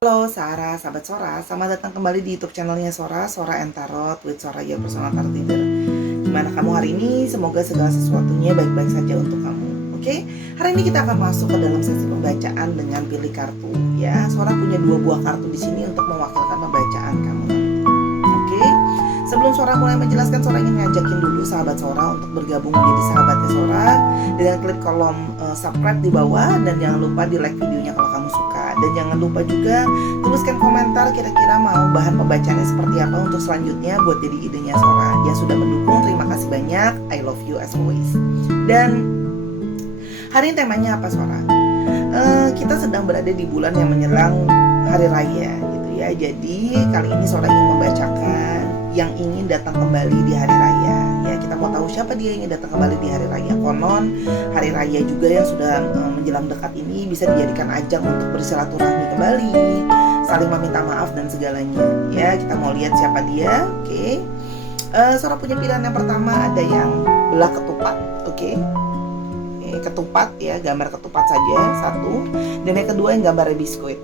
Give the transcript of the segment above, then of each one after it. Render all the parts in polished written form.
Halo Sarah, sahabat Sora, selamat datang kembali di YouTube channelnya Sora and Tarot with Sora, your personal tarot reader. Gimana kamu hari ini? Semoga segala sesuatunya baik-baik saja untuk kamu. Oke, hari ini kita akan masuk ke dalam sesi pembacaan dengan pilih kartu. Ya, Sora punya 2 buah kartu di sini untuk mewakilkan pembacaan kamu. Oke, sebelum Sora mulai menjelaskan, Sora ingin ngajakin dulu sahabat Sora untuk bergabung menjadi sahabatnya Sora dengan klik kolom subscribe di bawah, dan jangan lupa di like videonya kalau kamu suka. Dan jangan lupa juga tuliskan komentar kira-kira mau bahan pembacaannya seperti apa untuk selanjutnya buat jadi idenya Sora. Yang sudah mendukung, terima kasih banyak. I love you as always. Dan hari ini temanya apa Sora? Kita sedang berada di bulan yang menjelang hari raya gitu ya. Jadi kali ini Sora ingin membacakan yang ingin datang kembali di hari raya. Ya, kita mau tahu siapa dia yang ingin datang kembali di hari raya. Konon hari raya juga yang sudah menjelang dekat ini bisa dijadikan ajang untuk bersilaturahmi kembali, saling meminta maaf dan segalanya. Ya, kita mau lihat siapa dia. Oke. Sora punya pilihan yang pertama, ada yang belah ketupat. Oke. Ketupat ya, gambar ketupat saja satu. Dan yang kedua yang gambarnya biskuit.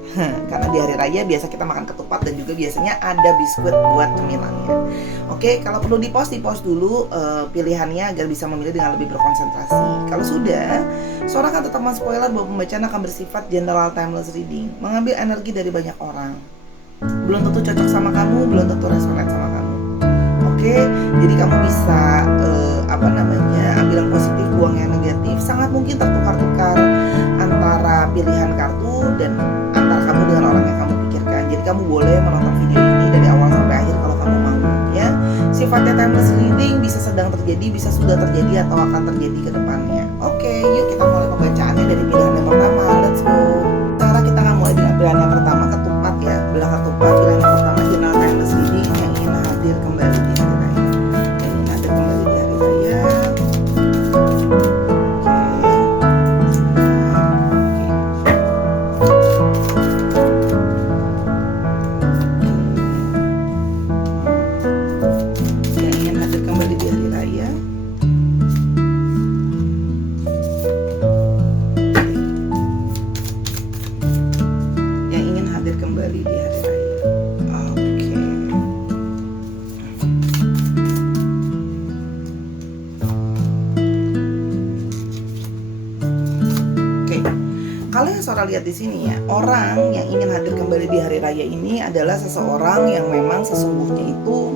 Karena di hari raya biasa kita makan ketupat dan juga biasanya ada biskuit buat cemilannya. Oke, kalau perlu di post dulu pilihannya agar bisa memilih dengan lebih berkonsentrasi. Kalau sudah, Sora akan tetap men-spoiler bahwa pembacaan akan bersifat general timeless reading, mengambil energi dari banyak orang. Belum tentu cocok sama kamu, belum tentu resonate sama kamu. Oke, jadi kamu bisa ambil yang positif, buang yang negatif. Sangat mungkin tertukar-tukar antara pilihan kartu dan antara kamu dengan orang yang kamu pikirkan. Jadi kamu boleh menonton video ini dari awal sampai akhir kalau kamu mau ya. Sifatnya timeless reading, bisa sedang terjadi, bisa sudah terjadi, atau akan terjadi ke depannya. Oke, yuk kita mulai pembacaannya dari pilihan yang pertama. Let's go. Sekarang kita akan mulai dengan pilihan yang pertama, ketupat ya. Belah ketupat, pilihan yang pertama general timeless reading yang ingin hadir kembali di hari raya. Yang ingin hadir kembali di hari raya. Kalau yang Sora lihat di sini ya, orang yang ingin hadir kembali di hari raya ini adalah seseorang yang memang sesungguhnya itu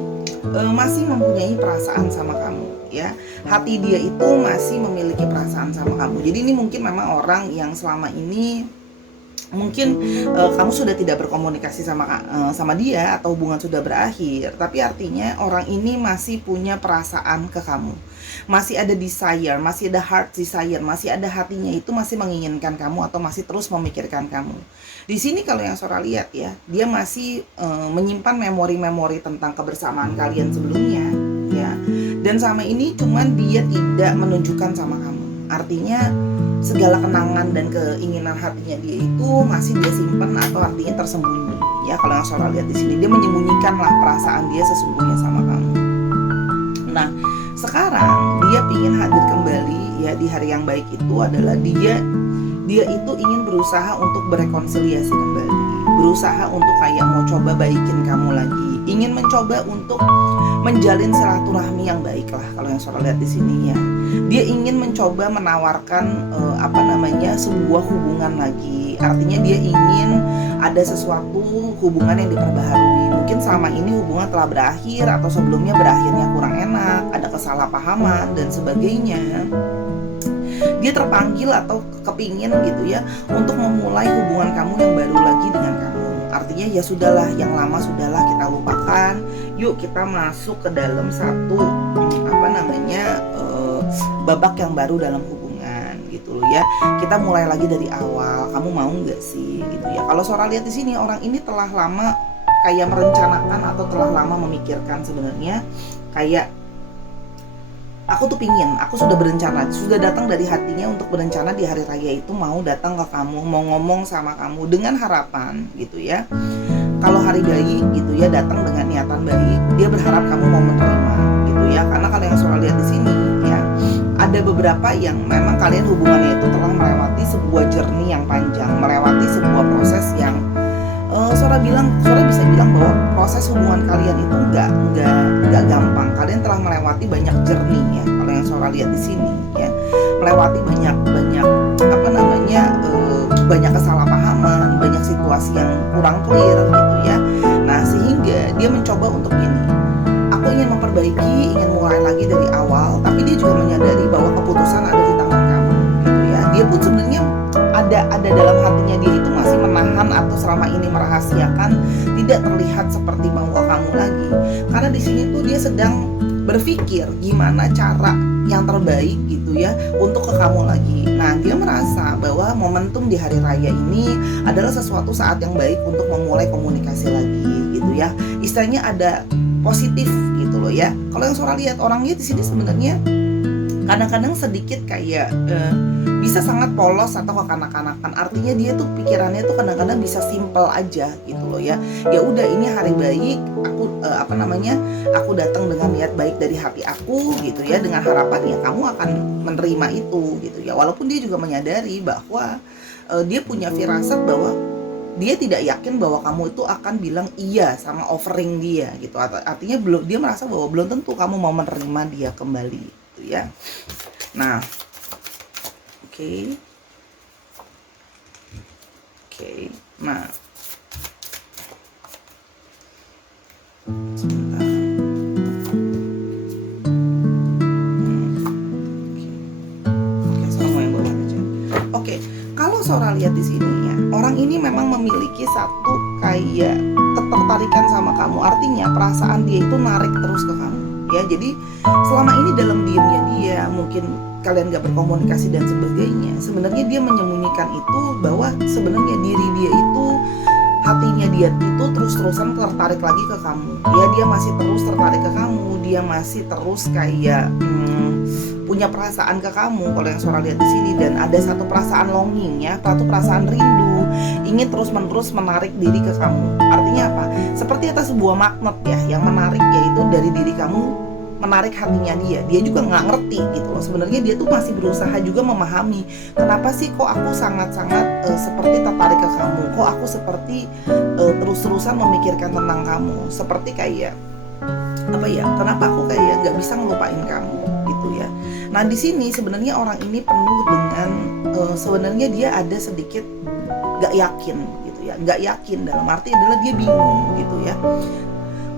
masih mempunyai perasaan sama kamu ya. Hati dia itu masih memiliki perasaan sama kamu. Jadi ini mungkin memang orang yang selama ini mungkin kamu sudah tidak berkomunikasi sama dia atau hubungan sudah berakhir, tapi artinya orang ini masih punya perasaan ke kamu, masih ada desire, masih ada heart desire, masih ada hatinya itu masih menginginkan kamu atau masih terus memikirkan kamu. Di sini kalau yang Sora lihat ya, dia masih menyimpan memori-memori tentang kebersamaan kalian sebelumnya ya, dan sama ini cuman dia tidak menunjukkan sama kamu. Artinya segala kenangan dan keinginan hatinya dia itu masih dia simpan atau artinya tersembunyi ya. Kalau yang Sora lihat di sini, dia menyembunyikanlah perasaan dia sesungguhnya sama kamu. Nah, sekarang dia ingin hadir kembali ya di hari yang baik. Itu adalah dia itu ingin berusaha untuk berekonsiliasi kembali, berusaha untuk kayak mau coba baikin kamu lagi, ingin mencoba untuk menjalin silaturahmi yang baik lah. Kalau yang Sora lihat di sini ya, dia ingin mencoba menawarkan sebuah hubungan lagi. Artinya dia ingin ada sesuatu hubungan yang diperbaharui. Mungkin selama ini hubungan telah berakhir atau sebelumnya berakhirnya kurang enak, ada kesalahpahaman dan sebagainya. Dia terpanggil atau kepingin gitu ya untuk memulai hubungan kamu yang baru lagi dengan kamu. Artinya ya sudahlah, yang lama sudahlah, kita lupakan. Yuk kita masuk ke dalam satu babak yang baru dalam hubungan gitu loh ya. Kita mulai lagi dari awal. Kamu mau nggak sih gitu ya? Kalau Sora lihat di sini, orang ini telah lama kayak merencanakan atau telah lama memikirkan sebenarnya kayak aku sudah berencana, sudah datang dari hatinya untuk berencana di hari raya itu mau datang ke kamu, mau ngomong sama kamu dengan harapan gitu ya. Kalau hari baik gitu ya, datang dengan niatan baik, dia berharap kamu mau menerima gitu ya. Karena kalau yang Sora lihat di sini ya, ada beberapa yang memang kalian hubungannya itu telah melewati sebuah journey yang panjang, melewati sebuah proses yang Sora bisa bilang bahwa proses hubungan kalian itu nggak gampang. Kalian telah melewati banyak journey ya. Kalau yang Sora lihat di sini ya, melewati banyak apa namanya banyak kesalahpahaman, banyak situasi yang kurang clear gitu ya. Nah sehingga dia mencoba untuk ini. Aku ingin memperbaiki, ingin mulai lagi dari awal, tapi dia juga menyadari bahwa keputusan ada di tangan kamu gitu ya. Dia pun sebenarnya ada dalam hatinya dia itu masih menahan atau selama ini merahasiakan, tidak terlihat seperti mau ke kamu lagi. Karena di sini tuh dia sedang berpikir gimana cara yang terbaik gitu ya untuk ke kamu lagi. Nah dia merasa bahwa momentum di hari raya ini adalah sesuatu saat yang baik untuk memulai komunikasi lagi gitu ya. Istilahnya ada positif gitu loh ya. Kalau yang Sora lihat orangnya di sini sebenarnya kadang-kadang sedikit kayak bisa sangat polos atau kekanak-kanakan. Artinya dia tuh pikirannya tuh kadang-kadang bisa simple aja gitu loh ya. Ya udah ini hari baik, aku aku datang dengan niat baik dari hati aku gitu ya, dengan harapan ya kamu akan menerima itu gitu ya. Walaupun dia juga menyadari bahwa dia punya firasat bahwa dia tidak yakin bahwa kamu itu akan bilang iya sama offering dia gitu. Artinya dia merasa bahwa belum tentu kamu mau menerima dia kembali gitu ya. Nah, oke. Nah, sebentar. Sama yang bawah aja. Oke, kalau Sora lihat di sini ya, orang ini memang memiliki satu kayak ketertarikan sama kamu. Artinya perasaan dia itu narik terus ke kamu. Ya, jadi selama ini dalam diamnya dia, mungkin kalian gak berkomunikasi dan sebagainya, sebenarnya dia menyembunyikan itu bahwa sebenarnya diri dia itu, hatinya dia itu terus-terusan tertarik lagi ke kamu. Ya, dia masih terus tertarik ke kamu, dia masih terus kayak punya perasaan ke kamu kalau yang Sora lihat di sini. Dan ada satu perasaan longing ya, satu perasaan rindu, ingin terus-menerus menarik diri ke kamu. Artinya apa? Seperti atas sebuah magnet ya, yang menarik, yaitu dari diri kamu menarik hatinya dia. Dia juga nggak ngerti gitu loh. Sebenarnya dia tuh masih berusaha juga memahami kenapa sih kok aku sangat-sangat seperti tertarik ke kamu, kok aku seperti terus-terusan memikirkan tentang kamu, seperti kayak apa ya, kenapa aku kayak nggak bisa ngelupain kamu gitu ya. Nah di sini sebenarnya orang ini penuh dengan sebenarnya dia ada sedikit nggak yakin gitu ya, nggak yakin dalam arti adalah dia bingung gitu ya.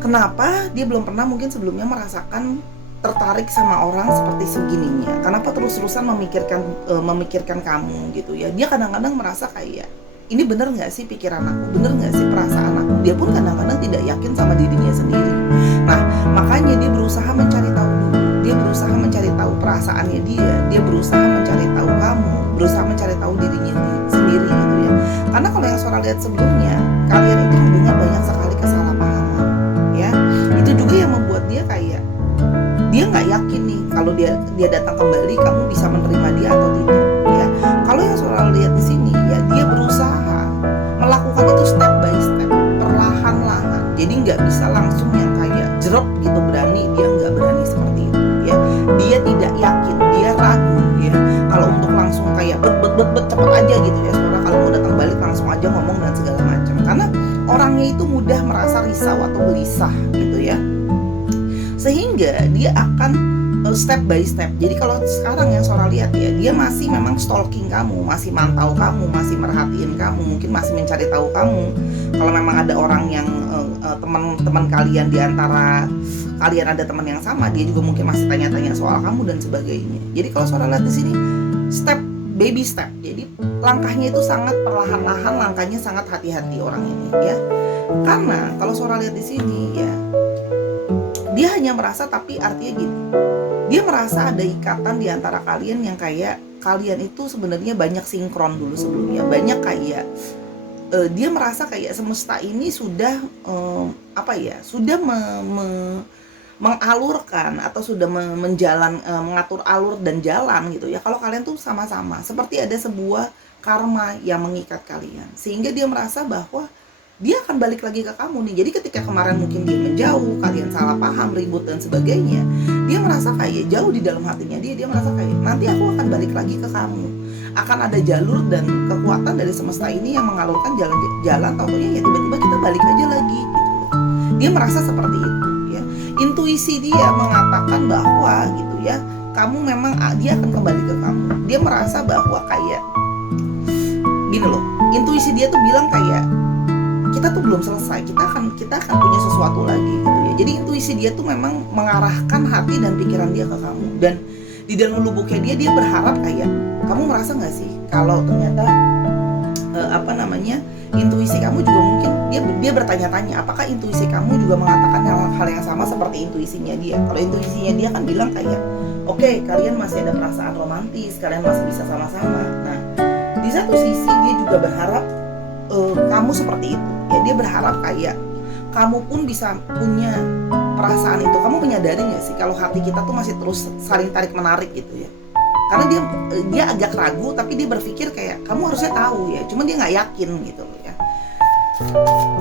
Kenapa dia belum pernah mungkin sebelumnya merasakan tertarik sama orang seperti segininya? Kenapa terus-terusan memikirkan kamu gitu ya? Dia kadang-kadang merasa kayak ini bener nggak sih pikiran aku, bener nggak sih perasaan aku? Dia pun kadang-kadang tidak yakin sama dirinya sendiri. Nah makanya dia berusaha mencari tahu dulu, dia berusaha mencari tahu perasaannya dia berusaha mencari tahu kamu, berusaha mencari tahu dirinya sendiri gitu ya. Karena kalau yang Sora lihat sebelumnya, kalian itu hubungan banyak sekali kesalahpahaman ya. Itu juga yang membuat dia kayak dia nggak yakin nih kalau dia datang kembali kamu bisa menerima dia atau tidak ya. Kalau yang Sora lihat di sini ya, dia berusaha melakukan itu step by step, perlahan-lahan. Jadi nggak bisa langsung yang kayak jerop gitu berani, dia nggak berani seperti itu ya. Dia tidak yakin, dia ragu ya. Kalau untuk langsung kayak bet cepet aja gitu ya Sora, kalau mau datang balik langsung aja ngomong dan segala macam. Karena orangnya itu mudah merasa risau atau gelisah gitu ya. Sehingga dia akan step by step. Jadi kalau sekarang yang Sora lihat ya, dia masih memang stalking kamu, masih mantau kamu, masih merhatiin kamu, mungkin masih mencari tahu kamu. Kalau memang ada orang yang teman-teman kalian, di antara kalian ada teman yang sama, dia juga mungkin masih tanya-tanya soal kamu dan sebagainya. Jadi kalau Sora lihat di sini step baby step. Jadi langkahnya itu sangat perlahan-lahan, langkahnya sangat hati-hati orang ini ya. Karena kalau Sora lihat di sini ya, dia hanya merasa, tapi artinya gini, dia merasa ada ikatan di antara kalian yang kayak kalian itu sebenarnya banyak sinkron dulu sebelumnya, banyak kayak dia merasa kayak semesta ini sudah sudah mengalurkan atau sudah mengatur alur dan jalan gitu ya. Kalau kalian tuh sama-sama seperti ada sebuah karma yang mengikat kalian, sehingga dia merasa bahwa dia akan balik lagi ke kamu nih. Jadi ketika kemarin mungkin dia menjauh, kalian salah paham, ribut dan sebagainya, dia dia merasa kayak jauh di dalam hatinya dia merasa kayak nanti aku akan balik lagi ke kamu, akan ada jalur dan kekuatan dari semesta ini yang mengalurkan jalan taunya ya tiba-tiba kita balik aja lagi gitu loh. Dia merasa seperti itu ya. Intuisi dia mengatakan bahwa gitu ya, kamu memang dia akan kembali ke kamu. Dia merasa bahwa kayak gini loh, intuisi dia tuh bilang kayak kita tuh belum selesai, kita akan punya sesuatu lagi gitu ya. Jadi intuisi dia tuh memang mengarahkan hati dan pikiran dia ke kamu, dan di dalam lubuknya dia berharap kayak kamu merasa nggak sih kalau ternyata intuisi kamu juga mungkin dia bertanya-tanya apakah intuisi kamu juga mengatakan hal yang sama seperti intuisinya dia. Kalau intuisinya dia kan bilang kayak oke, kalian masih ada perasaan romantis, kalian masih bisa sama-sama. Nah, di satu sisi dia juga berharap kamu seperti itu ya. Dia berharap kayak kamu pun bisa punya perasaan itu. Kamu menyadari nggak sih kalau hati kita tuh masih terus saling tarik menarik gitu ya. Karena dia agak ragu, tapi dia berpikir kayak kamu harusnya tahu ya, cuma dia nggak yakin gitu loh ya.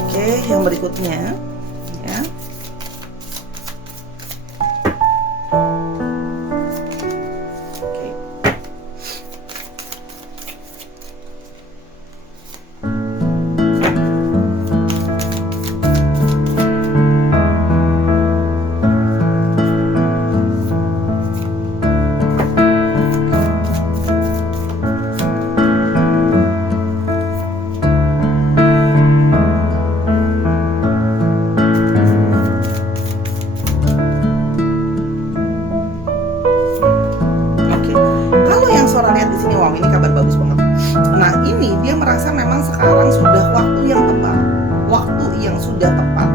Oke, yang berikutnya ya. Suara lihat di sini, wow, ini kabar bagus banget. Nah, ini dia merasa memang sekarang sudah waktu yang tepat,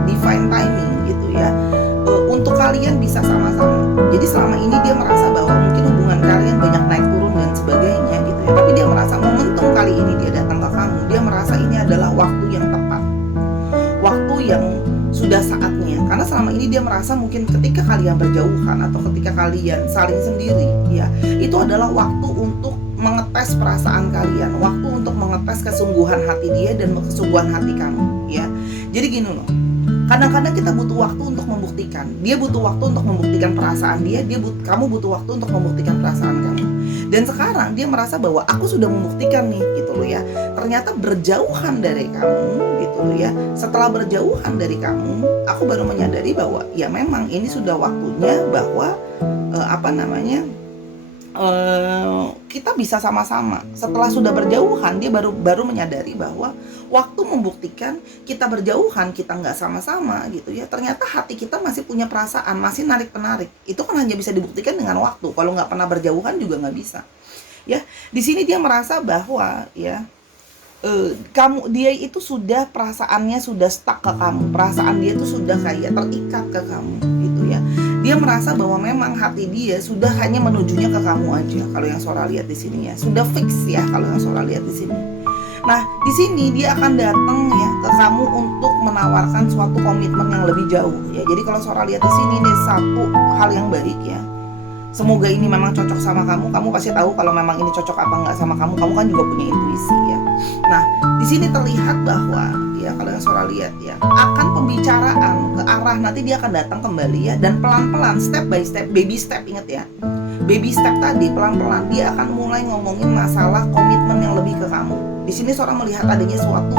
divine timing gitu ya, untuk kalian bisa sama-sama. Jadi selama ini dia merasa bahwa mungkin hubungan kalian banyak naik turun dan sebagainya gitu ya. Tapi dia merasa momentum kali ini dia datang ke kamu, dia merasa ini adalah waktu yang tepat, waktu yang sudah saatnya. Karena selama ini dia merasa mungkin ketika kalian berjauhan atau ketika kalian saling sendiri ya, itu adalah waktu untuk mengetes perasaan kalian, waktu untuk mengetes kesungguhan hati dia dan kesungguhan hati kamu ya. Jadi gini loh, kadang-kadang kita butuh waktu untuk membuktikan. Dia butuh waktu untuk membuktikan perasaan dia, kamu butuh waktu untuk membuktikan perasaan kamu. Dan sekarang dia merasa bahwa aku sudah membuktikan nih gitu loh ya. Ternyata berjauhan dari kamu gitu loh ya. Setelah berjauhan dari kamu, aku baru menyadari bahwa ya memang ini sudah waktunya bahwa kita bisa sama-sama. Setelah sudah berjauhan, dia baru menyadari bahwa waktu membuktikan kita berjauhan, kita nggak sama-sama gitu ya. Ternyata hati kita masih punya perasaan, masih narik-penarik. Itu kan hanya bisa dibuktikan dengan waktu. Kalau nggak pernah berjauhan juga nggak bisa. Ya, di sini dia merasa bahwa ya dia itu sudah perasaannya sudah stuck ke kamu, perasaan dia itu sudah kayak terikat ke kamu gitu ya. Dia merasa bahwa memang hati dia sudah hanya menujunya ke kamu aja. Kalau yang Sora lihat di sini ya, sudah fix ya kalau yang Sora lihat di sini. Nah, di sini dia akan datang ya ke kamu untuk menawarkan suatu komitmen yang lebih jauh ya. Jadi kalau Sora lihat di sini ini satu hal yang baik ya. Semoga ini memang cocok sama kamu. Kamu pasti tahu kalau memang ini cocok apa enggak sama kamu. Kamu kan juga punya intuisi ya. Nah, di sini terlihat bahwa ya kalau yang Sora lihat ya, akan pembicaraan ke arah nanti dia akan datang kembali ya, dan pelan-pelan step by step, baby step, ingat ya. Baby step tadi pelan-pelan dia akan mulai ngomongin masalah komitmen yang lebih ke kamu. Di sini Sora melihat adanya suatu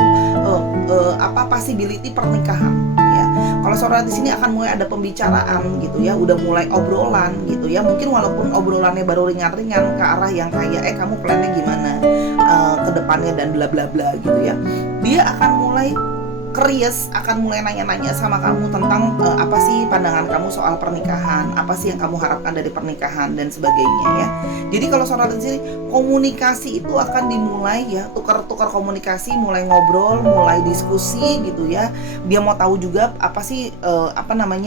possibility pernikahan. Kalau Sora di sini akan mulai ada pembicaraan gitu ya, udah mulai obrolan gitu ya. Mungkin walaupun obrolannya baru ringan-ringan ke arah yang kayak kamu plannya gimana ke depannya dan bla bla bla gitu ya. Dia akan mulai curious, akan mulai nanya-nanya sama kamu tentang apa sih pandangan kamu soal pernikahan, apa sih yang kamu harapkan dari pernikahan dan sebagainya ya. Jadi kalau Sora di sini komunikasi itu akan dimulai ya, tukar-tukar komunikasi, mulai ngobrol, mulai diskusi gitu ya. Dia mau tahu juga apa sih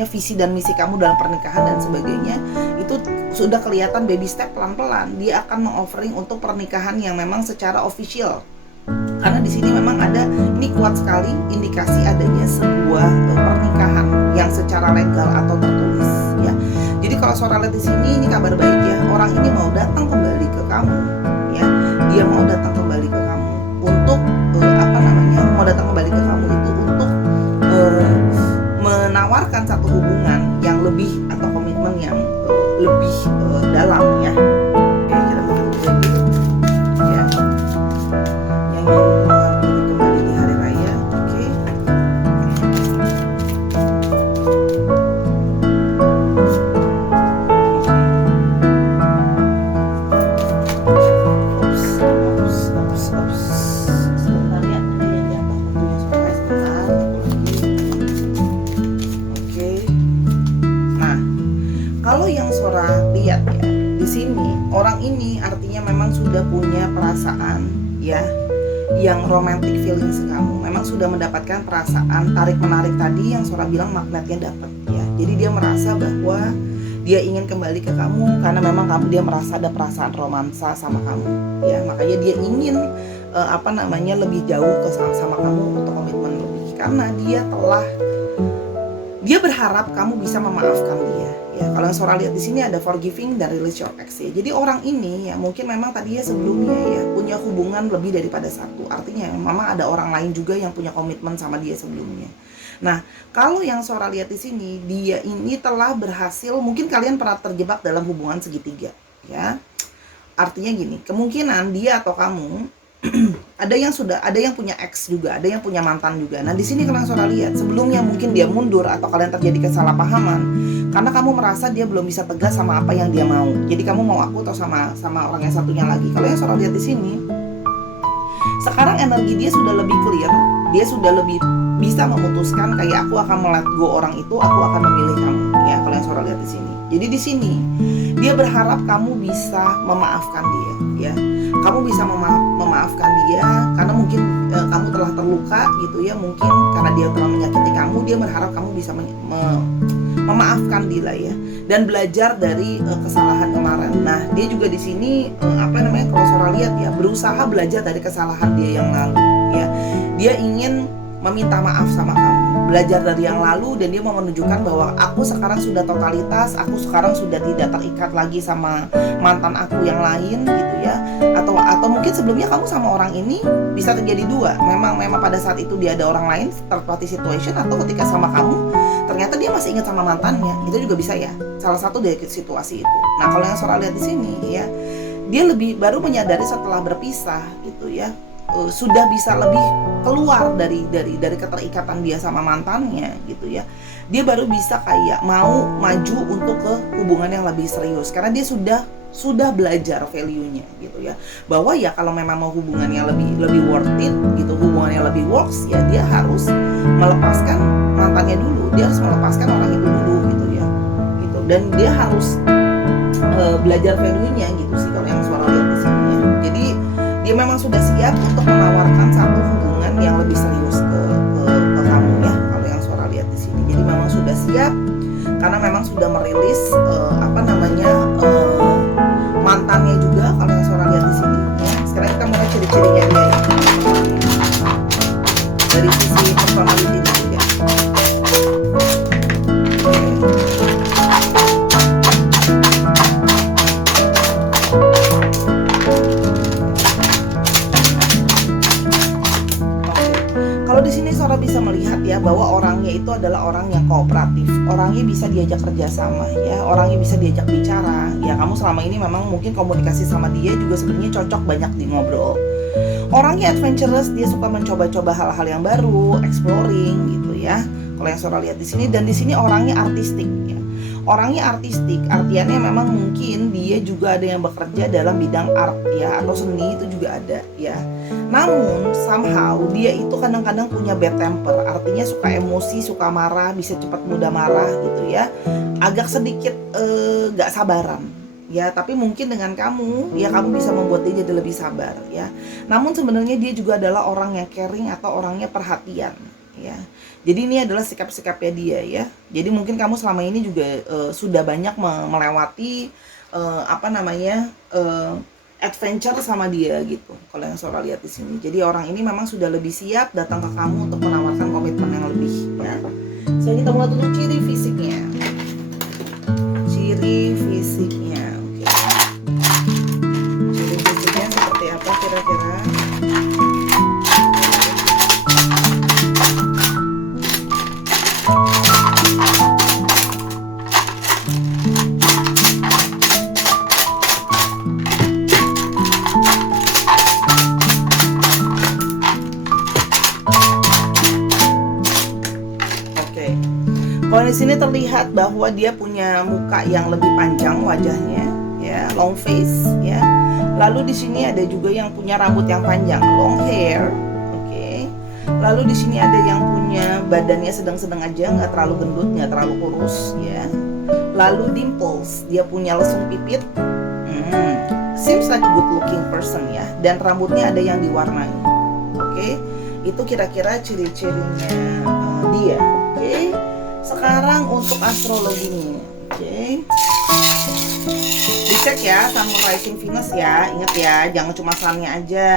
visi dan misi kamu dalam pernikahan dan sebagainya. Itu sudah kelihatan baby step, pelan-pelan dia akan mengoffering untuk pernikahan yang memang secara official. Karena di sini memang ada, ini kuat sekali indikasi adanya sebuah pernikahan yang secara legal atau tertulis ya. Jadi kalau Sora lihat di sini ini kabar baik ya. Orang ini mau datang kembali ke kamu ya. Dia mau datang kembali ke kamu untuk mau datang kembali ke kamu itu untuk menawarkan satu hubungan yang lebih atau komitmen yang sini orang ini artinya memang sudah punya perasaan ya, yang romantic feelings ke kamu. Memang sudah mendapatkan perasaan tarik menarik tadi yang Sora bilang magnetnya dapat ya. Jadi dia merasa bahwa dia ingin kembali ke kamu karena memang dia merasa ada perasaan romansa sama kamu ya. Makanya dia ingin lebih jauh ke sama kamu untuk komitmen lebih, karena dia berharap kamu bisa memaafkan dia ya. Kalau yang Sora lihat di sini ada forgiving dan release your ex ya. Jadi orang ini ya mungkin memang tadinya sebelumnya ya punya hubungan lebih daripada satu. Artinya memang ada orang lain juga yang punya komitmen sama dia sebelumnya. Nah, kalau yang Sora lihat di sini, dia ini telah berhasil, mungkin kalian pernah terjebak dalam hubungan segitiga ya. Artinya gini, kemungkinan dia atau kamu ada yang punya ex juga, ada yang punya mantan juga. Nah, di sini kalian Sora lihat, sebelumnya mungkin dia mundur atau kalian terjadi kesalahpahaman karena kamu merasa dia belum bisa tegas sama apa yang dia mau. Jadi kamu mau aku atau sama orang yang satunya lagi. Kalau yang Sora lihat di sini, sekarang energi dia sudah lebih clear, dia sudah lebih bisa memutuskan kayak aku akan let go orang itu, aku akan memilih kamu ya. Kalau yang Sora lihat di sini, jadi di sini dia berharap kamu bisa memaafkan dia ya. Kamu bisa memaafkan dia karena mungkin kamu telah terluka gitu ya, mungkin karena dia telah menyakiti kamu. Dia berharap kamu bisa memaafkan dia ya, dan belajar dari kesalahan kemarin. Nah, dia juga di sini kalau Sora lihat ya, berusaha belajar dari kesalahan dia yang lalu ya. Dia ingin meminta maaf sama kamu, belajar dari yang lalu, dan dia mau menunjukkan bahwa aku sekarang sudah totalitas, aku sekarang sudah tidak terikat lagi sama mantan aku yang lain gitu ya. Atau mungkin sebelumnya kamu sama orang ini bisa terjadi dua, memang pada saat itu dia ada orang lain, third party situation, atau ketika sama kamu ternyata dia masih ingat sama mantannya. Itu juga bisa ya, salah satu dari situasi itu. Nah, kalau yang Sora lihat di sini ya, dia baru menyadari setelah berpisah gitu ya, sudah bisa lebih keluar dari keterikatan dia sama mantannya gitu ya. Dia baru bisa kayak mau maju untuk ke hubungan yang lebih serius karena dia sudah belajar value-nya gitu ya, bahwa ya kalau memang mau hubungan yang lebih worth it gitu, hubungan yang lebih works ya, dia harus melepaskan mantannya dulu, dia harus melepaskan orang itu dulu gitu ya, gitu. Dan dia harus belajar value-nya gitu sih kalau yang Sora lihat di sini ya. Jadi dia memang sudah siap untuk menawarkan satu hubungan yang lebih serius ke kamu ya. Kalau yang Sora lihat di sini, jadi memang sudah siap karena memang sudah merilis mantannya juga. Kalau yang Sora lihat di sini ya. Sekarang kita mulai ciri-cirinya dia ya, dari sisi personality dia. Kalau di sini Sora bisa melihat ya bahwa orangnya itu adalah orang yang kooperatif, orangnya bisa diajak kerjasama ya, orangnya bisa diajak bicara ya. Kamu selama ini memang mungkin komunikasi sama dia juga sebenarnya cocok, banyak di ngobrol. Orangnya adventurous, dia suka mencoba-coba hal-hal yang baru, exploring gitu ya. Kalau yang Sora lihat di sini, dan di sini orangnya artistik ya. Orangnya artistik, artiannya memang mungkin dia juga ada yang bekerja dalam bidang art ya, atau seni, itu juga ada ya. Namun somehow dia itu kadang-kadang punya bad temper, artinya suka emosi, suka marah, bisa cepat mudah marah gitu ya. Agak sedikit gak sabaran ya, tapi mungkin dengan kamu ya, kamu bisa membuat dia jadi lebih sabar ya. Namun sebenarnya dia juga adalah orang yang caring atau orangnya perhatian ya. Jadi ini adalah sikap-sikapnya dia ya. Jadi mungkin kamu selama ini juga sudah banyak melewati adventure sama dia gitu. Kalau yang Sora lihat di sini. Jadi orang ini memang sudah lebih siap datang ke kamu untuk menawarkan komitmen yang lebih ya. Selanjutnya kita mulai untuk ciri fisiknya. Ciri fisiknya. Oke. Ciri fisiknya seperti apa kira-kira? Kalau di sini terlihat bahwa dia punya muka yang lebih panjang wajahnya, ya, long face, ya. Lalu di sini ada juga yang punya rambut yang panjang, long hair, oke. Lalu di sini ada yang punya badannya sedang-sedang aja, nggak terlalu gendut, nggak terlalu kurus, ya. Lalu dimples, dia punya lesung pipit, good looking person ya, dan rambutnya ada yang diwarnai. Oke, itu kira-kira ciri-cirinya dia. Oke, sekarang untuk astrologinya. Oke, dicek ya Sun Moon Rising Venus ya. Ingat ya, jangan cuma Sun-nya aja,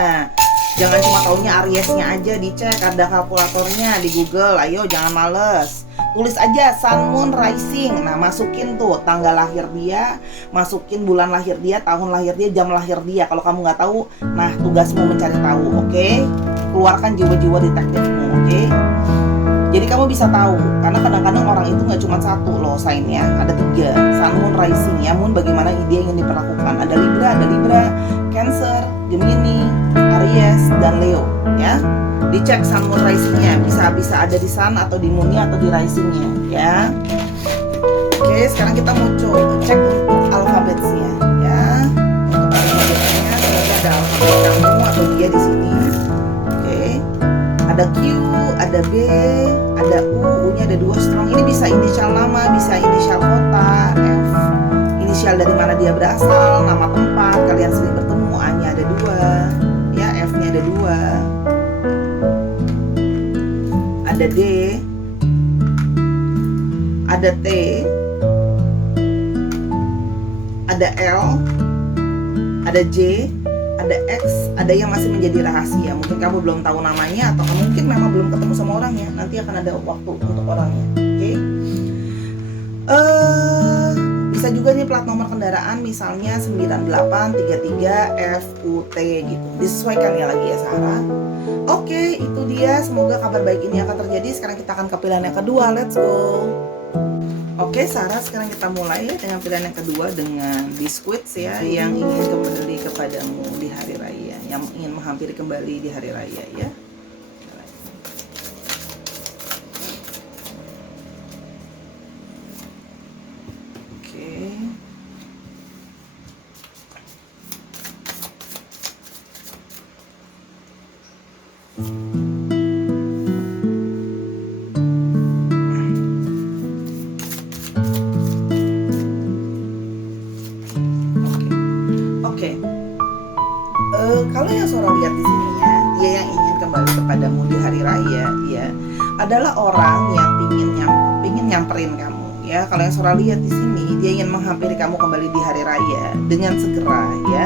jangan cuma taunya Aries-nya aja. Dicek, ada kalkulatornya di Google. Ayo, jangan males, tulis aja Sun Moon Rising. Nah, masukin tuh tanggal lahir dia, masukin bulan lahir dia, tahun lahir dia, jam lahir dia. Kalau kamu nggak tahu, nah tugasmu mencari tahu. Oke, keluarkan jiwa-jiwa detektifmu. Oke, jadi kamu bisa tahu, karena kadang-kadang orang itu nggak cuma satu loh sign-nya, ada 3. Sun Moon Rising ya, Moon bagaimana dia ingin diperlakukan. Ada Libra, Cancer, Gemini, Aries, dan Leo ya. Dicek Sun Moon Rising-nya, bisa ada di Sun atau di Moon-nya atau di Rising-nya ya. Oke, sekarang kita mau coba cek untuk alfabetnya ya. Untuk alfabetnya, semoga ada alfabet kamu atau dia di sini. Oke, ada Q, ada B, ada U, U-nya ada 2 strong. Ini bisa inisial nama, bisa inisial kota. F, inisial dari mana dia berasal, nama tempat kalian sering bertemu. A-nya ada 2 ya, F-nya ada 2. Ada D, ada T, ada L, ada J, ada X, ada yang masih menjadi rahasia. Mungkin kamu belum tahu namanya, atau kamu mungkin memang belum ketemu sama orangnya. Nanti akan ada waktu untuk orangnya. Oke? Bisa juga nih plat nomor kendaraan, misalnya 9833 FUT gitu. Disesuaikan ya lagi ya Sarah. Oke, itu dia. Semoga kabar baik ini akan terjadi. Sekarang kita akan ke pilihan yang kedua. Let's go. Oke, Sarah, sekarang kita mulai ya dengan pilihan yang kedua, dengan biskuits ya, yang ingin kembali kepadamu di hari raya, yang ingin menghampiri kembali di hari raya ya. Kalau yang Sora lihat di sini ya, dia yang ingin kembali kepadamu di hari raya ya, adalah orang yang pingin nyamperin kamu ya. Kalau yang Sora lihat di sini, dia ingin menghampiri kamu kembali di hari raya dengan segera ya.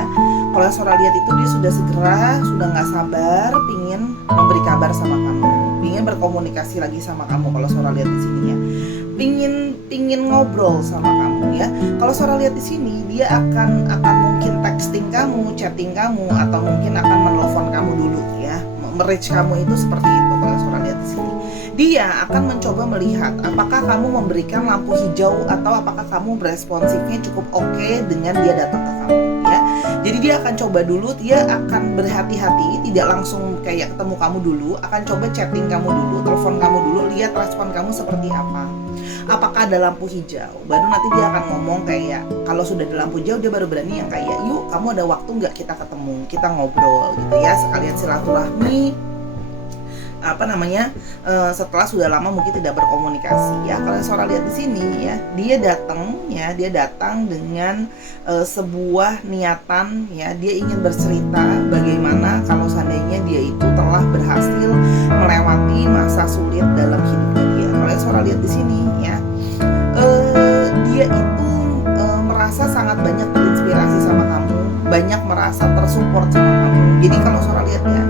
Kalau yang Sora lihat itu dia sudah segera, sudah nggak sabar, pingin memberi kabar sama kamu, pingin berkomunikasi lagi sama kamu. Kalau Sora lihat di sini ya, pingin ngobrol sama kamu ya. Kalau Sora lihat di sini, dia akan mungkin texting kamu, chatting kamu, atau mungkin akan menelpon kamu dulu ya, reach kamu. Itu seperti itu kalau Sora lihat di sini. Dia akan mencoba melihat apakah kamu memberikan lampu hijau, atau apakah kamu beresponsifnya cukup oke dengan dia datang ke kamu ya. Jadi dia akan coba dulu, dia akan berhati-hati, tidak langsung kayak ketemu kamu dulu, akan coba chatting kamu dulu, telepon kamu dulu, lihat respon kamu seperti apa. Apakah ada lampu hijau, baru nanti dia akan ngomong kayak, kalau sudah ada lampu hijau dia baru berani yang kayak, yuk kamu ada waktu nggak kita ketemu, kita ngobrol gitu ya, sekalian silaturahmi setelah sudah lama mungkin tidak berkomunikasi ya. Kalau Sora lihat di sini ya, dia datang dengan sebuah niatan ya, dia ingin bercerita bagaimana kalau seandainya dia itu telah berhasil melewati masa sulit dalam hidupnya dia. Kalau Sora lihat di sini ya, dia itu merasa sangat banyak terinspirasi sama kamu, banyak merasa tersupport sama kamu. Jadi kalau Sora lihat ya,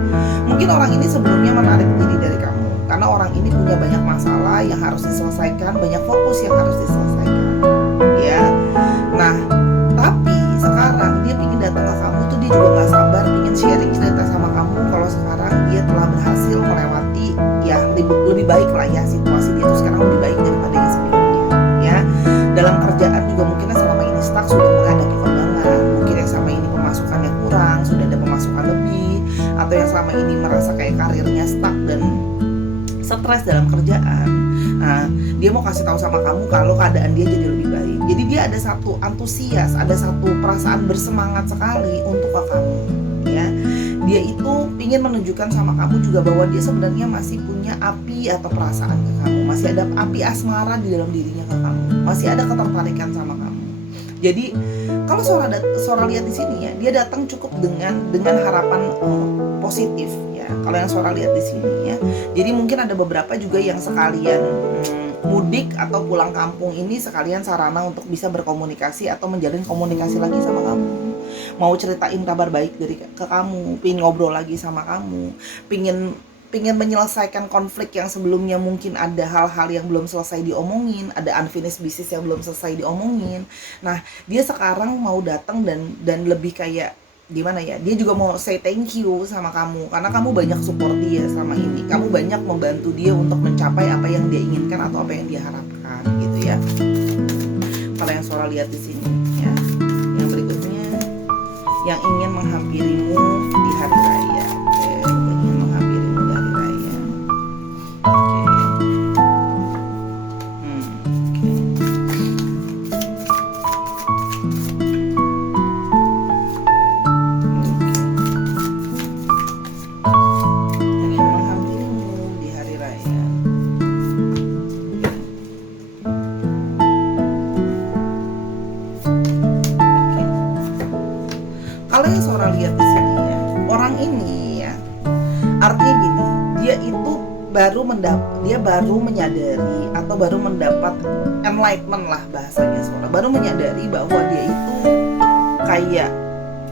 mungkin orang ini sebelumnya menarik diri dari kamu karena orang ini punya banyak masalah yang harus diselesaikan, banyak fokus yang harus diselesaikan ya. Nah, tapi sekarang dia ingin datang ke kamu tuh, dia juga nggak sabar ingin sharing cerita sama kamu kalau sekarang dia telah berhasil melewati ya lebih baik lah ya, situasi dia tuh sekarang lebih baik daripada yang sebelumnya ya. Dalam kerjaan juga mungkin selama ini stuck, sudah mulai ada perkembangan. Mungkin yang selama ini pemasukannya kurang, sudah ada pemasukan lebih, atau yang selama ini merasa kayak karirnya stuck dan stres dalam kerjaan. Nah, dia mau kasih tahu sama kamu kalau keadaan dia jadi lebih baik. Jadi dia ada satu antusias, ada satu perasaan bersemangat sekali untuk ke kamu ya. Dia itu ingin menunjukkan sama kamu juga bahwa dia sebenarnya masih punya api atau perasaan ke kamu, masih ada api asmara di dalam dirinya ke kamu, masih ada ketertarikan sama kamu. Jadi kalau Sora lihat di sini ya, dia datang cukup dengan harapan positif ya. Kalau yang Sora lihat di sini ya. Jadi mungkin ada beberapa juga yang sekalian mudik atau pulang kampung ini sekalian sarana untuk bisa berkomunikasi atau menjalin komunikasi lagi sama kamu. Mau ceritain kabar baik ke kamu, pingin ngobrol lagi sama kamu, pingin menyelesaikan konflik yang sebelumnya mungkin ada hal-hal yang belum selesai diomongin, ada unfinished business yang belum selesai diomongin. Nah, dia sekarang mau datang dan lebih kayak gimana ya, dia juga mau say thank you sama kamu karena kamu banyak support dia selama ini, kamu banyak membantu dia untuk mencapai apa yang dia inginkan atau apa yang dia harapkan gitu ya. Kalau yang Sora lihat di sini ya, yang berikutnya yang ingin menghampirimu di hari raya. Oke, ingin menghampirimu di hari raya. Oke. Kalau yang Sora lihat di sini ya, orang ini ya, artinya gini, dia itu baru menyadari atau baru mendapat enlightenment lah bahasanya Sora, baru menyadari bahwa dia itu kayak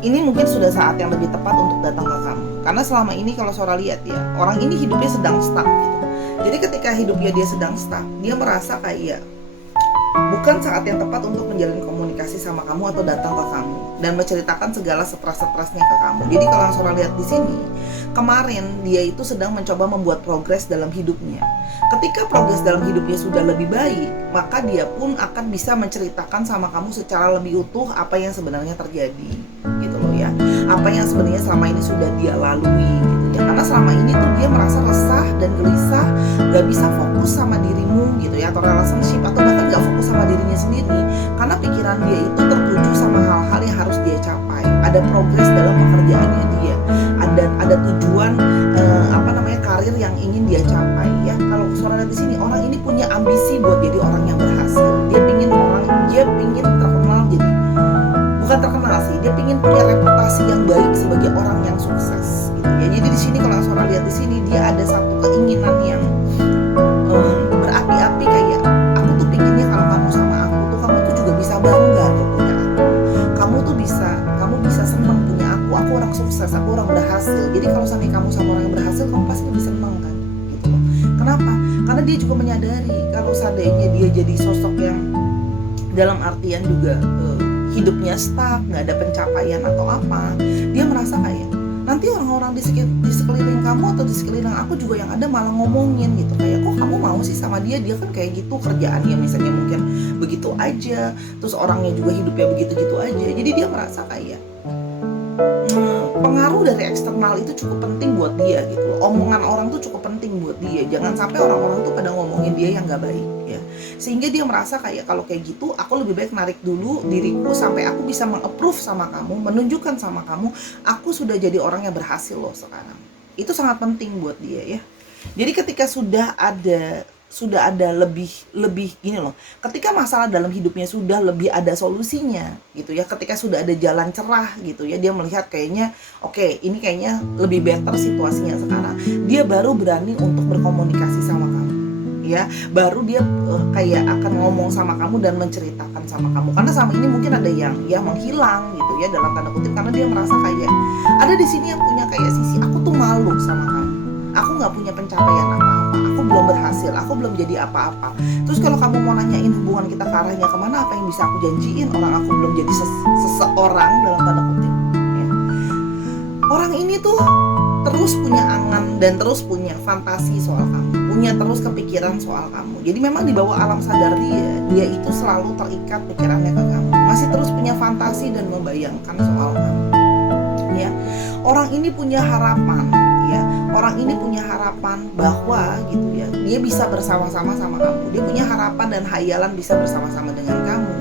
ini mungkin sudah saat yang lebih tepat untuk datang ke kamu. Karena selama ini kalau Sora lihat ya, orang ini hidupnya sedang stuck gitu. Jadi ketika hidupnya dia sedang stuck, dia merasa kayak bukan saat yang tepat untuk menjalin komunikasi sama kamu atau datang ke kamu dan menceritakan segala stres-stresnya ke kamu. Jadi kalau yang Sora lihat di sini, kemarin dia itu sedang mencoba membuat progres dalam hidupnya. Ketika progres dalam hidupnya sudah lebih baik, maka dia pun akan bisa menceritakan sama kamu secara lebih utuh apa yang sebenarnya terjadi, gitu loh ya. Apa yang sebenarnya selama ini sudah dia lalui, gitu ya. Karena selama ini tuh dia merasa resah dan gelisah, gak bisa fokus sama dirimu, gitu ya, atau relationship, atau bahkan gak fokus sama dirinya sendiri. Karena pikiran dia itu tertuju sama hal-hal yang harus dia capai. Ada progres dalam pekerjaannya dia, ada tujuan karir yang ingin dia capai ya. Kalau Sora lihat di sini, orang ini punya ambisi buat jadi orang yang berhasil. Dia pingin terkenal, jadi bukan terkenal sih, dia pingin punya reputasi yang baik sebagai orang yang sukses gitu ya. Jadi di sini kalau Sora lihat di sini, dia ada satu keinginan yang berapi-api, kayak aku tuh pinginnya kalau kamu sama aku tuh, kamu tuh juga bisa bangga tuh punya aku. Kamu bisa senang punya aku orang sukses, aku orang berhasil. Jadi kalau sampai kamu sama orang yang berhasil, kamu pasti lebih senang kan gitu loh. Kenapa? Karena dia juga menyadari kalau seandainya dia jadi sosok yang dalam artian juga hidupnya stuck, nggak ada pencapaian atau apa, dia merasa kayak nanti orang-orang di sekeliling kamu atau di sekeliling aku juga yang ada malah ngomongin gitu, kayak kok kamu mau sih sama dia kan kayak gitu kerjaannya misalnya mungkin begitu aja, terus orangnya juga hidupnya begitu-gitu aja. Jadi dia merasa kayak pengaruh dari eksternal itu cukup penting buat dia gitu loh. Omongan orang tuh cukup penting buat dia. Jangan sampai orang-orang tuh pada ngomongin dia yang gak baik ya. Sehingga dia merasa kayak kalau kayak gitu, aku lebih baik narik dulu diriku sampai aku bisa meng-approve sama kamu, menunjukkan sama kamu aku sudah jadi orang yang berhasil loh sekarang. Itu sangat penting buat dia ya. Jadi ketika sudah ada lebih gini loh, ketika masalah dalam hidupnya sudah lebih ada solusinya gitu ya, ketika sudah ada jalan cerah gitu ya, dia melihat kayaknya oke, ini kayaknya lebih better situasinya sekarang, dia baru berani untuk berkomunikasi sama kamu ya, baru dia kayak akan ngomong sama kamu dan menceritakan sama kamu. Karena sama ini mungkin ada yang ya menghilang gitu ya dalam tanda kutip, karena dia merasa kayak ada di sini yang punya kayak sisi aku tuh malu sama kamu, aku nggak punya pencapaian apa-apa, aku belum berhasil, aku belum jadi apa-apa. Terus kalau kamu mau nanyain hubungan kita ke arahnya kemana, apa yang bisa aku janjiin, orang aku belum jadi seseorang dalam tanda kutip ya. Orang ini tuh terus punya angan dan terus punya fantasi soal kamu, punya terus kepikiran soal kamu. Jadi memang di bawah alam sadar dia itu selalu terikat pikirannya ke kamu, masih terus punya fantasi dan membayangkan soal kamu ya. Orang ini punya harapan ya, orang ini punya harapan bahwa gitu ya, dia bisa bersama-sama sama kamu. Dia punya harapan dan hayalan bisa bersama-sama dengan kamu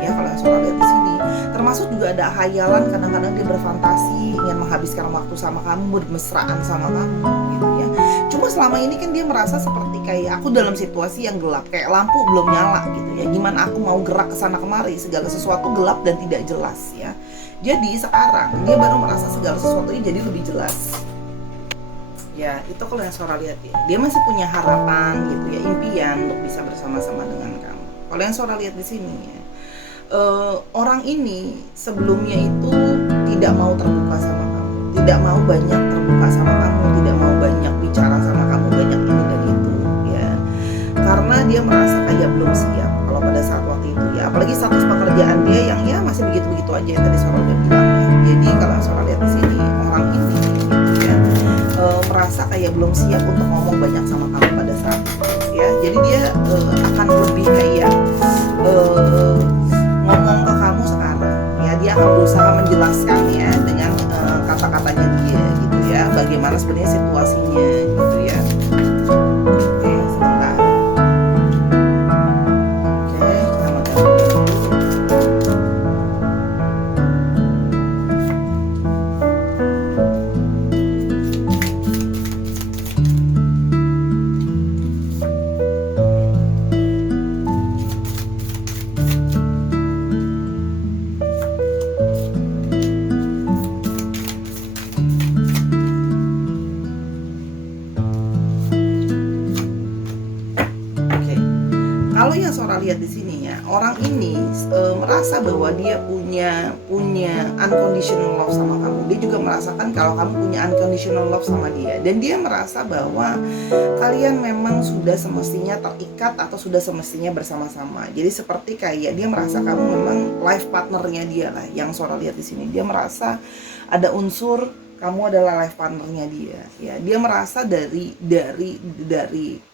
ya. Kalau yang Sora lihat di sini, termasuk juga ada hayalan, kadang-kadang dia berfantasi ingin menghabiskan waktu sama kamu, bermesraan sama kamu gitu ya. Cuma selama ini kan dia merasa seperti kayak aku dalam situasi yang gelap, kayak lampu belum nyala gitu ya. Gimana aku mau gerak ke sana kemari, segala sesuatu gelap dan tidak jelas ya. Jadi sekarang dia baru merasa segala sesuatunya jadi lebih jelas. Ya, itu kalau yang Sora lihat ya. Dia masih punya harapan gitu ya, impian untuk bisa bersama-sama dengan kamu. Kalau yang Sora lihat di sini ya, orang ini sebelumnya itu tidak mau terbuka sama kamu, tidak mau banyak terbuka sama kamu, tidak mau banyak bicara sama kamu, banyak ini dan itu ya, karena dia merasa kayak belum siap kalau pada saat waktu itu ya, apalagi status pekerjaan dia yang ya masih begitu-begitu aja yang tadi Sora udah bilang ya. Jadi kalau Sora lihat di sini orang ini gitu ya, merasa kayak belum siap untuk ngomong banyak sama kamu pada saat itu ya. Jadi dia akan lebih kayak ngomong ke kamu sekarang ya. Dia akan berusaha menjelaskannya dengan kata-katanya dia gitu ya, bagaimana sebenarnya situasinya gitu ya. Oke, sebentar. Oke, kita makan dulu. Kalau yang Sora lihat di sini ya, orang ini merasa bahwa dia punya unconditional love sama kamu. Dia juga merasakan kalau kamu punya unconditional love sama dia, dan dia merasa bahwa kalian memang sudah semestinya terikat atau sudah semestinya bersama-sama. Jadi seperti kayak dia merasa kamu memang life partnernya dia lah. Yang Sora lihat di sini, dia merasa ada unsur kamu adalah life partnernya dia ya. Dia merasa dari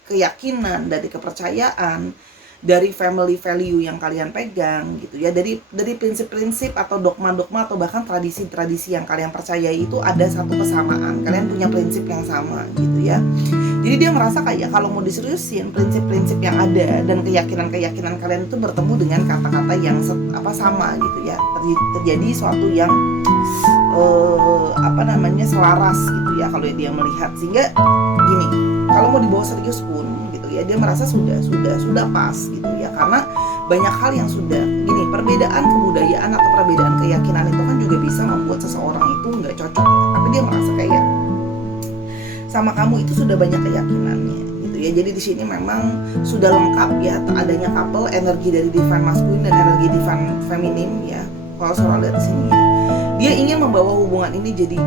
keyakinan, dari kepercayaan, dari family value yang kalian pegang gitu ya, dari prinsip-prinsip atau dogma-dogma atau bahkan tradisi-tradisi yang kalian percayai itu ada satu kesamaan. Kalian punya prinsip yang sama gitu ya. Jadi dia merasa kayak kalau mau diseriusin, prinsip-prinsip yang ada dan keyakinan-keyakinan kalian itu bertemu dengan kata-kata yang sama gitu ya. Terjadi suatu yang selaras gitu ya kalau dia melihat. Sehingga gini, kalau mau dibawa serius pun gitu ya, dia merasa sudah pas gitu ya, karena banyak hal yang sudah gini, perbedaan kebudayaan atau perbedaan keyakinan itu kan juga bisa membuat seseorang itu nggak cocok ya. Tapi dia merasa kayak sama kamu itu sudah banyak keyakinannya gitu ya. Jadi di sini memang sudah lengkap ya, adanya couple, energi dari divine masculine dan energi divine feminine ya. Kalau Sora lihat di sini ya, dia ingin membawa hubungan ini jadi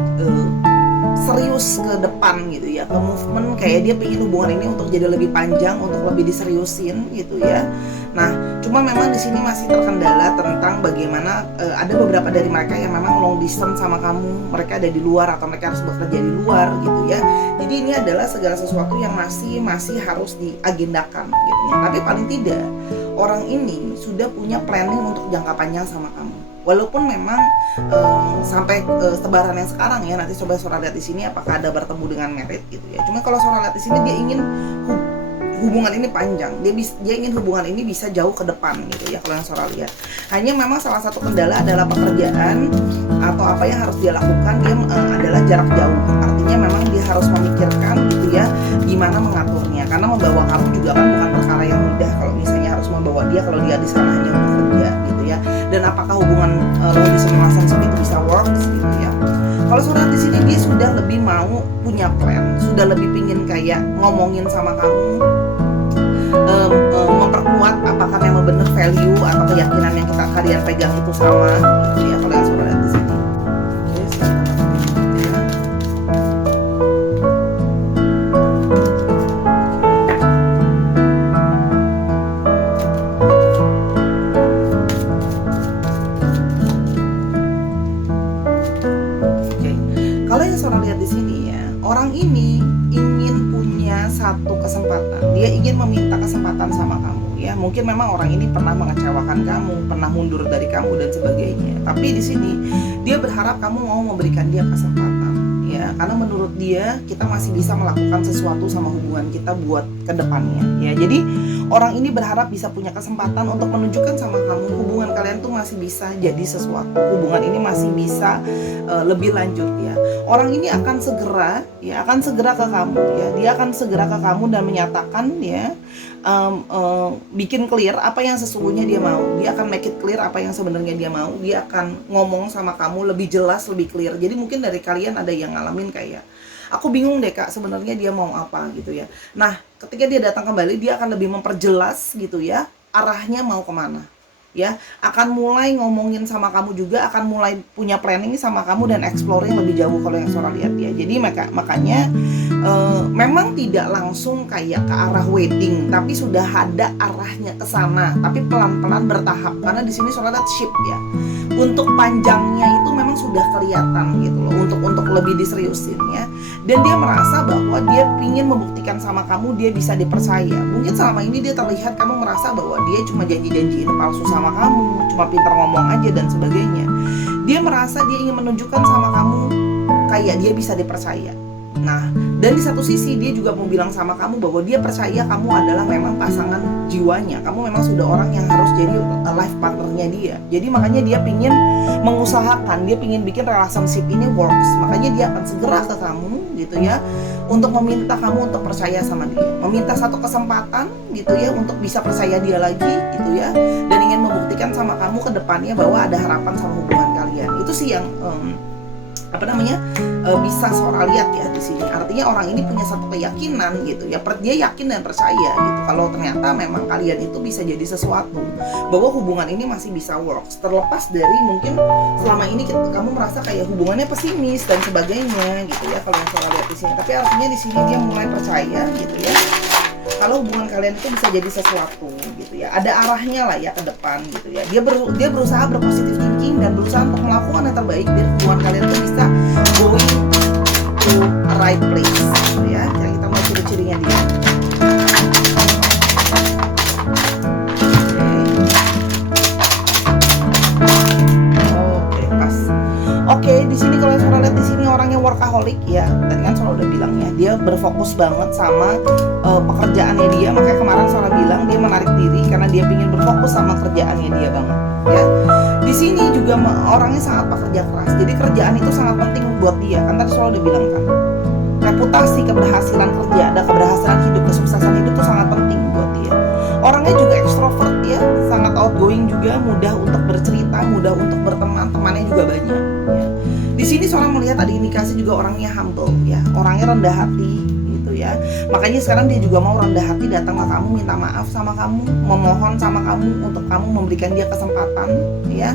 serius ke depan gitu ya, ke movement, kayak dia pengen hubungan ini untuk jadi lebih panjang, untuk lebih diseriusin gitu ya. Nah, cuma memang di sini masih terkendala tentang bagaimana ada beberapa dari mereka yang memang long distance sama kamu, mereka ada di luar atau mereka harus bekerja di luar gitu ya. Jadi ini adalah segala sesuatu yang masih harus diagendakan gitu ya. Tapi paling tidak orang ini sudah punya planning untuk jangka panjang sama kamu. Walaupun memang sampai tebaran yang sekarang ya, nanti coba Sora lihat di sini apakah ada bertemu dengan merit gitu ya. Cuma kalau Sora lihat di sini dia ingin hubungan ini panjang, dia ingin hubungan ini bisa jauh ke depan gitu ya. Kalau yang Sora lihat, hanya memang salah satu kendala adalah pekerjaan atau apa yang harus dia lakukan, dia adalah jarak jauh. Artinya memang dia harus memikirkan gitu ya, gimana mengaturnya, karena membawa kamu juga kan bukan perkara yang mudah kalau misalnya harus membawa dia kalau dia di sana hanya untuk kerja gitu ya. Dan apakah hubungan long distance relationship itu bisa works gitu ya. Kalau Sora di sini dia sudah lebih mau punya plan, sudah lebih pingin kayak ngomongin sama kamu, memperkuat apakah memang benar value atau keyakinan yang kalian pegang itu sama gitu ya. Kalau yang Sora lihat di sini. Kalau yang Sora lihat di sini ya, orang ini ingin punya satu kesempatan. Dia ingin meminta kesempatan sama kamu ya. Mungkin memang orang ini pernah mengecewakan kamu, pernah mundur dari kamu dan sebagainya. Tapi di sini dia berharap kamu mau memberikan dia kesempatan ya. Karena menurut dia kita masih bisa melakukan sesuatu sama hubungan kita buat kedepannya ya. Jadi orang ini berharap bisa punya kesempatan untuk menunjukkan sama kamu hubungan kalian tuh masih bisa jadi sesuatu, hubungan ini masih bisa lebih lanjut ya. Orang ini akan segera ke kamu ya, dia akan segera ke kamu dan menyatakan ya, bikin clear apa yang sesungguhnya dia mau. Dia akan make it clear apa yang sebenarnya dia mau. Dia akan ngomong sama kamu lebih jelas, lebih clear. Jadi mungkin dari kalian ada yang ngalamin kayak, aku bingung deh kak, sebenarnya dia mau apa gitu ya. Nah, ketika dia datang kembali, dia akan lebih memperjelas gitu ya, arahnya mau kemana. Ya, akan mulai ngomongin sama kamu juga, akan mulai punya planning sama kamu dan exploring lebih jauh kalau yang Sora lihat ya. Jadi makanya memang tidak langsung kayak ke arah wedding, tapi sudah ada arahnya ke sana, tapi pelan-pelan bertahap. Karena di sini Sora lihat ship ya. Untuk panjangnya itu memang sudah kelihatan gitu loh, untuk lebih diseriusin ya. Dan dia merasa bahwa dia ingin membuktikan sama kamu dia bisa dipercaya. Mungkin selama ini dia terlihat kamu merasa bahwa dia cuma janji-janjiin palsu sama kamu, cuma pintar ngomong aja dan sebagainya. Dia merasa dia ingin menunjukkan sama kamu kayak dia bisa dipercaya. Nah, dan di satu sisi dia juga mau bilang sama kamu bahwa dia percaya kamu adalah memang pasangan jiwanya. Kamu memang sudah orang yang harus jadi life partnernya dia. Jadi makanya dia pingin mengusahakan, dia pingin bikin relationship ini works. Makanya dia akan segera ke kamu gitu ya, untuk meminta kamu untuk percaya sama dia, meminta satu kesempatan gitu ya untuk bisa percaya dia lagi gitu ya, dan ingin membuktikan sama kamu ke depannya bahwa ada harapan sama hubungan kalian. Itu sih yang bisa Sora lihat ya di sini. Artinya orang ini punya satu keyakinan gitu ya, dia yakin dan percaya gitu kalau ternyata memang kalian itu bisa jadi sesuatu, bahwa hubungan ini masih bisa works, terlepas dari mungkin selama ini kamu merasa kayak hubungannya pesimis dan sebagainya gitu ya kalau yang Sora lihat di sini. Tapi artinya di sini dia mulai percaya gitu ya, kalau hubungan kalian itu bisa jadi sesuatu gitu ya, ada arahnya lah ya ke depan gitu ya. Dia berusaha berpositif thinking dan berusaha untuk melakukan yang terbaik biar hubungan kalian itu bisa going to a right place gitu ya. Yang kita mau ciri-cirinya dia. Oke, di sini kalau Sora lihat di sini orangnya workaholic ya. Tadi kan Sora udah bilang ya, dia berfokus banget sama pekerjaannya dia. Makanya kemarin Sora bilang dia menarik diri karena dia ingin berfokus sama kerjaannya dia banget ya. Di sini juga orangnya sangat pekerja keras. Jadi kerjaan itu sangat penting buat dia. Kan tadi Sora udah bilang kan, reputasi, keberhasilan kerja, ada keberhasilan hidup, kesuksesan hidup itu sangat penting buat dia. Orangnya juga ekstrovert ya, sangat outgoing juga, mudah untuk bercerita, mudah untuk berteman, temannya juga banyak ya. Di sini seorang melihat ada indikasi juga orangnya humble ya, orangnya rendah hati gitu ya. Makanya sekarang dia juga mau rendah hati datang ke kamu, minta maaf sama kamu, memohon sama kamu untuk kamu memberikan dia kesempatan ya.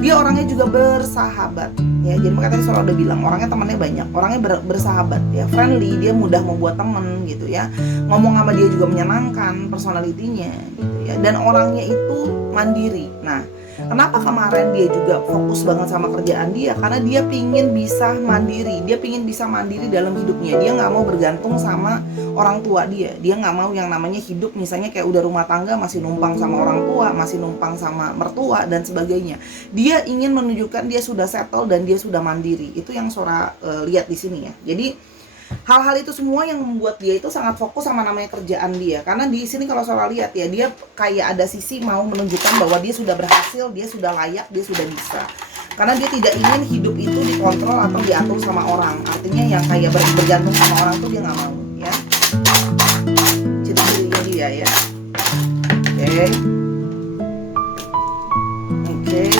Dia orangnya juga bersahabat ya. Jadi makanya tadi Sora udah bilang orangnya temannya banyak, orangnya bersahabat ya, friendly, dia mudah membuat teman gitu ya. Ngomong sama dia juga menyenangkan, personalitinya gitu ya. Dan orangnya itu mandiri. Nah, kenapa kemarin dia juga fokus banget sama kerjaan dia? Karena dia pingin bisa mandiri. Dia pingin bisa mandiri dalam hidupnya. Dia gak mau bergantung sama orang tua dia. Dia gak mau yang namanya hidup misalnya kayak udah rumah tangga masih numpang sama orang tua, masih numpang sama mertua dan sebagainya. Dia ingin menunjukkan dia sudah settle dan dia sudah mandiri. Itu yang Sora lihat di sini ya. Jadi hal-hal itu semua yang membuat dia itu sangat fokus sama namanya kerjaan dia. Karena di sini kalau Sora lihat ya, dia kayak ada sisi mau menunjukkan bahwa dia sudah berhasil, dia sudah layak, dia sudah bisa. Karena dia tidak ingin hidup itu dikontrol atau diatur sama orang. Artinya yang kayak bergantung sama orang tuh dia nggak mau ya. Ciri-cirinya dia ya. Oke.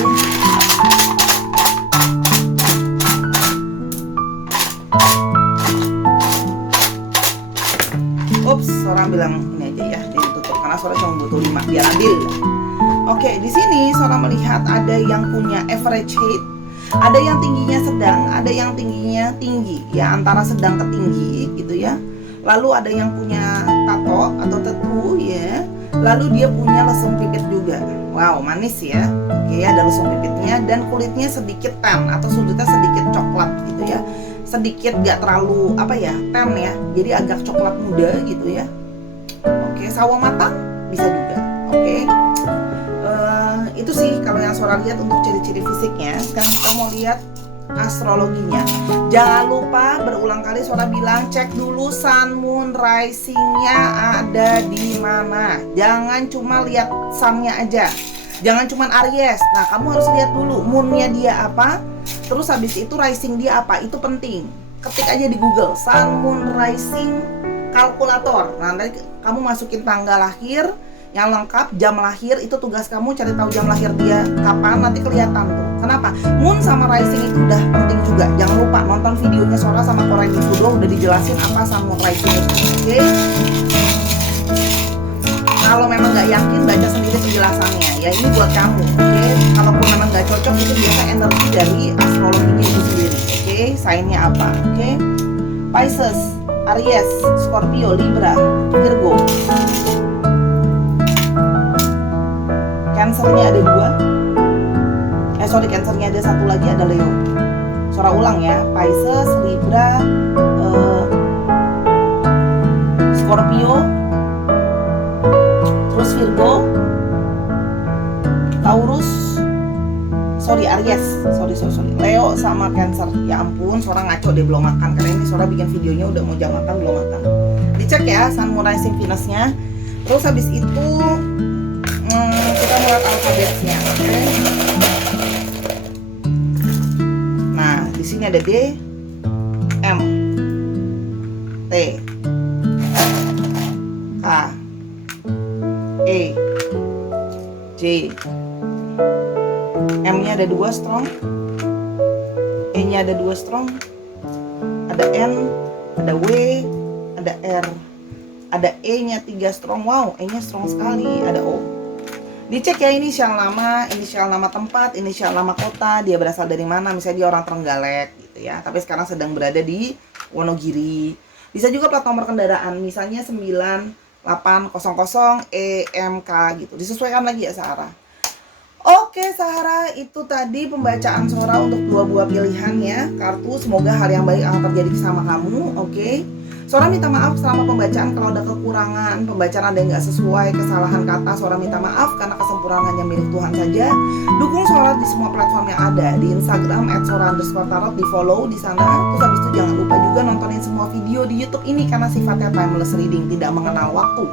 Sora bilang ini aja ya, jadi tutup karena Sora cuma butuh 5 biar adil. Oke, di sini Sora melihat ada yang punya average height, ada yang tingginya sedang, ada yang tingginya tinggi ya, antara sedang ke tinggi gitu ya. Lalu ada yang punya tato atau tattoo ya. Lalu dia punya lesung pipit juga. Wow, manis ya. Oke, ada lesung pipitnya dan kulitnya sedikit tan atau sudutnya sedikit coklat gitu ya. Sedikit gak terlalu tan ya, jadi agak coklat muda gitu ya. Oke, sawo matang bisa juga. Oke, itu sih kalau yang Sora lihat untuk ciri-ciri fisiknya. Sekarang kita mau lihat astrologinya. Jangan lupa berulang kali Sora bilang cek dulu sun, moon, rising-nya ada di mana. Jangan cuma lihat sun-nya aja. Jangan cuma Aries. Nah, kamu harus lihat dulu moon-nya dia apa. Terus habis itu rising dia apa. Itu penting. Ketik aja di Google sun, moon, rising, kalkulator. Nah, nanti kamu masukin tanggal lahir yang lengkap, jam lahir. Itu tugas kamu, cari tahu jam lahir dia kapan, nanti kelihatan tuh. Kenapa? Moon sama rising itu udah penting juga. Jangan lupa nonton videonya Sora sama Korean Studio, udah dijelasin apa sama moon rising itu. Oke? Kalau memang nggak yakin, baca sendiri penjelasannya. Ya ini buat kamu. Oke? Kalaupun memang nggak cocok, itu biasa energi dari astrologinya itu sendiri. Oke? Sign-nya apa? Oke? Pisces, Aries, Scorpio, Libra, Virgo. Cancernya ada 2. Cancernya ada 1 lagi, ada Leo. Sora ulang ya. Pisces, Libra, Scorpio, terus Virgo, Taurus, Aries, Leo sama Cancer. Ya ampun, Sora ngaco deh, belum makan. Karena ini Sora bikin videonya udah mau jam makan, belum makan. Dicek ya Sun, Moon, Rising, Venus-nya. Terus habis itu kita lihat alfabetnya, oke? Nah, di sini ada D, M, T, K, E, J. M-nya ada 2 strong, E-nya ada 2 strong, ada N, ada W, ada R, ada E-nya 3 strong. Wow, E-nya strong sekali, ada O. Dicek ya inisial nama tempat, inisial nama kota, dia berasal dari mana. Misalnya dia orang Trenggalek gitu ya, tapi sekarang sedang berada di Wonogiri. Bisa juga plat nomor kendaraan, misalnya 9800 EMK gitu. Disesuaikan lagi ya Sahara. Oke Sahara, itu tadi pembacaan Sora untuk 2 buah pilihan ya kartu. Semoga hal yang baik akan terjadi sama kamu. Oke, Sora minta maaf selama pembacaan kalau ada kekurangan, pembacaan ada yang nggak sesuai, kesalahan kata. Sora minta maaf karena kesempurnaan hanya milik Tuhan saja. Dukung Sora di semua platform yang ada, di Instagram @sora_tarot, di follow di sana. Terus habis itu jangan lupa juga nontonin semua video di YouTube ini karena sifatnya timeless reading, tidak mengenal waktu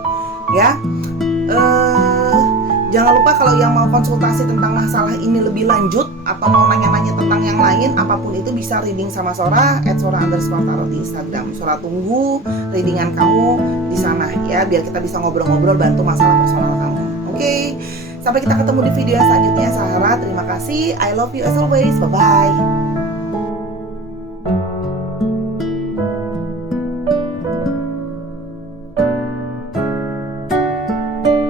ya. Jangan lupa kalau yang mau konsultasi tentang masalah ini lebih lanjut atau mau nanya-nanya tentang yang lain, apapun itu bisa reading sama Sora @sora_tarot di Instagram. Sora tunggu readingan kamu di sana ya, biar kita bisa ngobrol-ngobrol, bantu masalah personal kamu. Oke, sampai kita ketemu di video yang selanjutnya Sahara. Terima kasih, I love you as always, bye-bye.